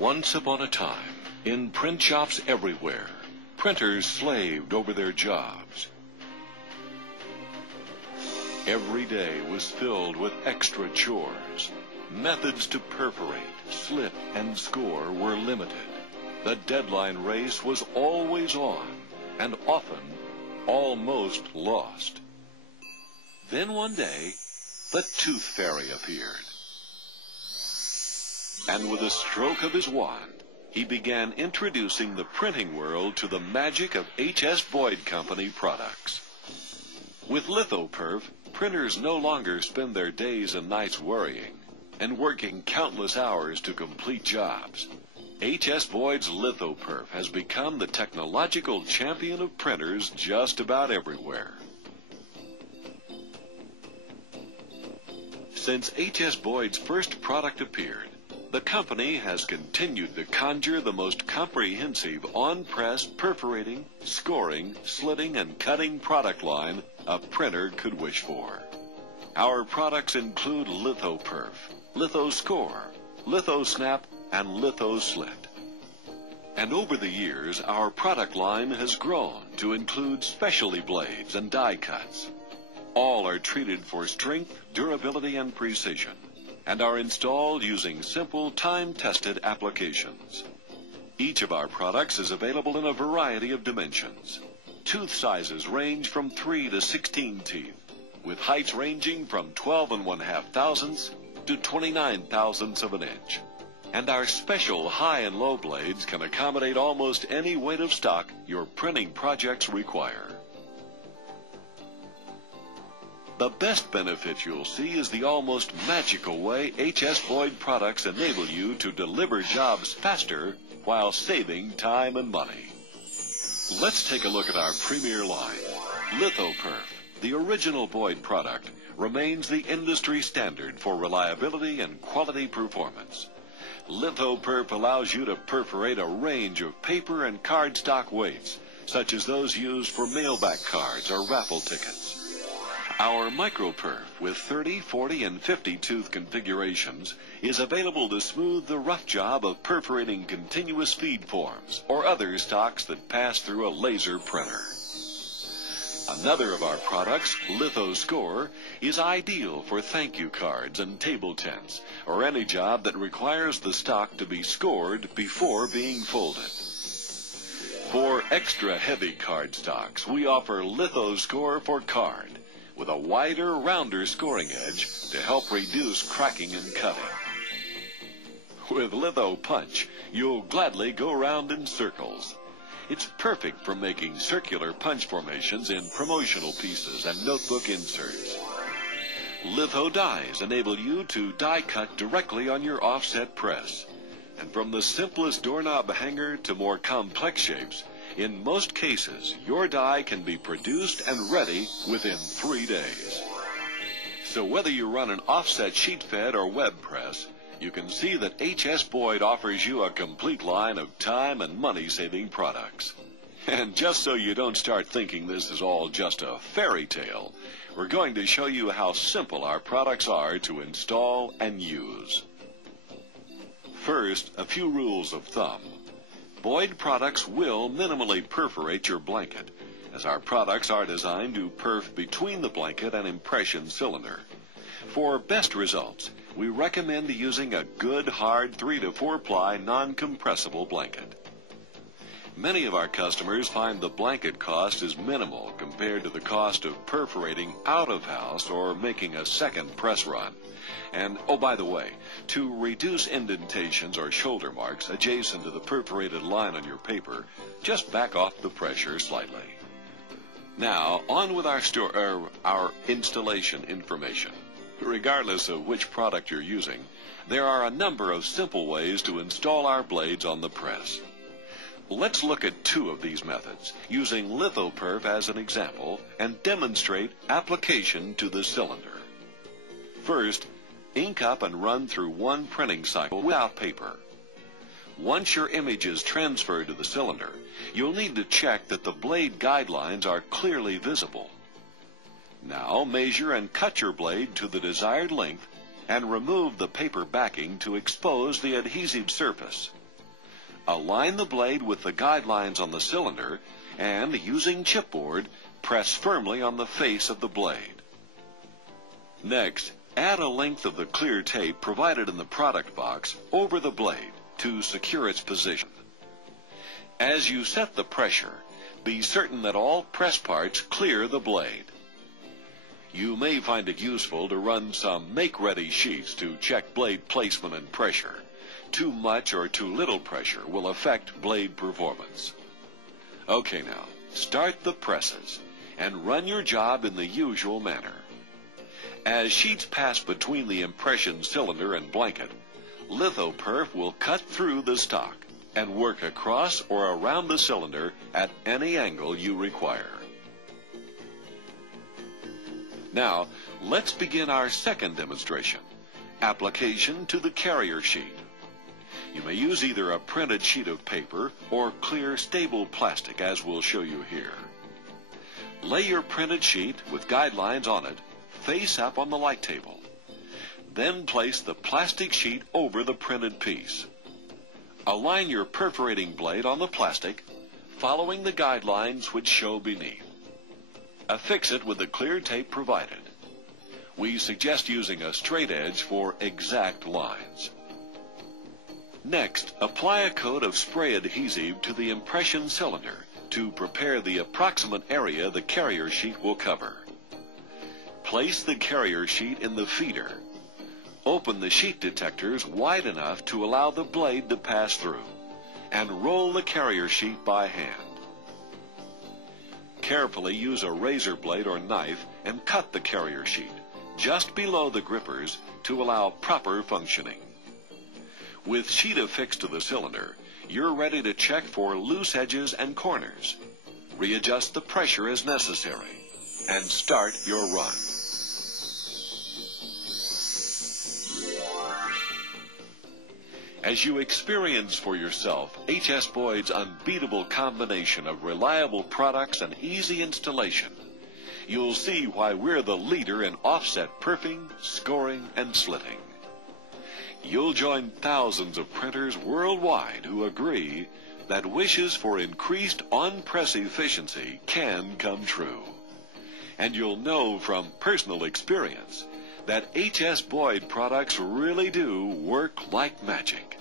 Once upon a time, in print shops everywhere, printers slaved over their jobs. Every day was filled with extra chores. Methods to perforate, slit, and score were limited. The deadline race was always on, and often almost lost. Then one day, the Tooth Fairy appeared. And with a stroke of his wand, he began introducing the printing world to the magic of H.S. Boyd Company products. With lithoperf, printers no longer spend their days and nights worrying and working countless hours to complete jobs. H.S. Boyd's lithoperf has become the technological champion of printers just about everywhere. Since H.S. Boyd's first product appeared, the company has continued to conjure the most comprehensive on-press perforating, scoring, slitting, and cutting product line a printer could wish for. Our products include lithoperf, lithoscore, lithosnap, and lithoslit. And over the years, our product line has grown to include specialty blades and die cuts. All are treated for strength, durability, and precision, and are installed using simple, time-tested applications. Each of our products is available in a variety of dimensions. Tooth sizes range from 3 to 16 teeth, with heights ranging from 12 1/2 thousandths to 29 thousandths of an inch. And our special high and low blades can accommodate almost any weight of stock your printing projects require. The best benefit you'll see is the almost magical way H.S. Boyd products enable you to deliver jobs faster while saving time and money. Let's take a look at our premier line. Lithoperf, the original Boyd product, remains the industry standard for reliability and quality performance. Lithoperf allows you to perforate a range of paper and cardstock weights, such as those used for mailback cards or raffle tickets. Our microperf with 30, 40, and 50 tooth configurations is available to smooth the rough job of perforating continuous feed forms or other stocks that pass through a laser printer. Another of our products, lithoscore, is ideal for thank you cards and table tents or any job that requires the stock to be scored before being folded. For extra heavy card stocks, we offer lithoscore for card, with a wider, rounder scoring edge to help reduce cracking and cutting. With Litho Punch, you'll gladly go round in circles. It's perfect for making circular punch formations in promotional pieces and notebook inserts. Litho dies enable you to die cut directly on your offset press. And from the simplest doorknob hanger to more complex shapes, in most cases, your die can be produced and ready within 3 days. So whether you run an offset sheet fed or web press, you can see that H.S. Boyd offers you a complete line of time and money-saving products. And just so you don't start thinking this is all just a fairy tale, we're going to show you how simple our products are to install and use. First, a few rules of thumb. Boyd products will minimally perforate your blanket, as our products are designed to perf between the blanket and impression cylinder. For best results, we recommend using a good, hard 3 to 4 ply non-compressible blanket. Many of our customers find the blanket cost is minimal compared to the cost of perforating out of house or making a second press run. And, oh, by the way, to reduce indentations or shoulder marks adjacent to the perforated line on your paper, just back off the pressure slightly. Now, on with our installation information. Regardless of which product you're using, there are a number of simple ways to install our blades on the press. Let's look at 2 of these methods, using lithoperf as an example, and demonstrate application to the cylinder. First, ink up and run through 1 printing cycle without paper. Once your image is transferred to the cylinder, you'll need to check that the blade guidelines are clearly visible. Now measure and cut your blade to the desired length and remove the paper backing to expose the adhesive surface. Align the blade with the guidelines on the cylinder and, using chipboard, press firmly on the face of the blade. Next, add a length of the clear tape provided in the product box over the blade to secure its position. As you set the pressure, be certain that all press parts clear the blade. You may find it useful to run some make-ready sheets to check blade placement and pressure. Too much or too little pressure will affect blade performance. Okay, now, start the presses and run your job in the usual manner. As sheets pass between the impression cylinder and blanket, lithoperf will cut through the stock and work across or around the cylinder at any angle you require. Now, let's begin our second demonstration, application to the carrier sheet. You may use either a printed sheet of paper or clear, stable plastic, as we'll show you here. Lay your printed sheet with guidelines on it face up on the light table. Then place the plastic sheet over the printed piece. Align your perforating blade on the plastic, following the guidelines which show beneath. Affix it with the clear tape provided. We suggest using a straight edge for exact lines. Next, apply a coat of spray adhesive to the impression cylinder to prepare the approximate area the carrier sheet will cover. Place the carrier sheet in the feeder. Open the sheet detectors wide enough to allow the blade to pass through, and roll the carrier sheet by hand. Carefully use a razor blade or knife and cut the carrier sheet just below the grippers to allow proper functioning. With sheet affixed to the cylinder, you're ready to check for loose edges and corners. Readjust the pressure as necessary, and start your run. As you experience for yourself H.S. Boyd's unbeatable combination of reliable products and easy installation, you'll see why we're the leader in offset perfing, scoring, and slitting. You'll join thousands of printers worldwide who agree that wishes for increased on-press efficiency can come true. And you'll know from personal experience that H.S. Boyd products really do work like magic.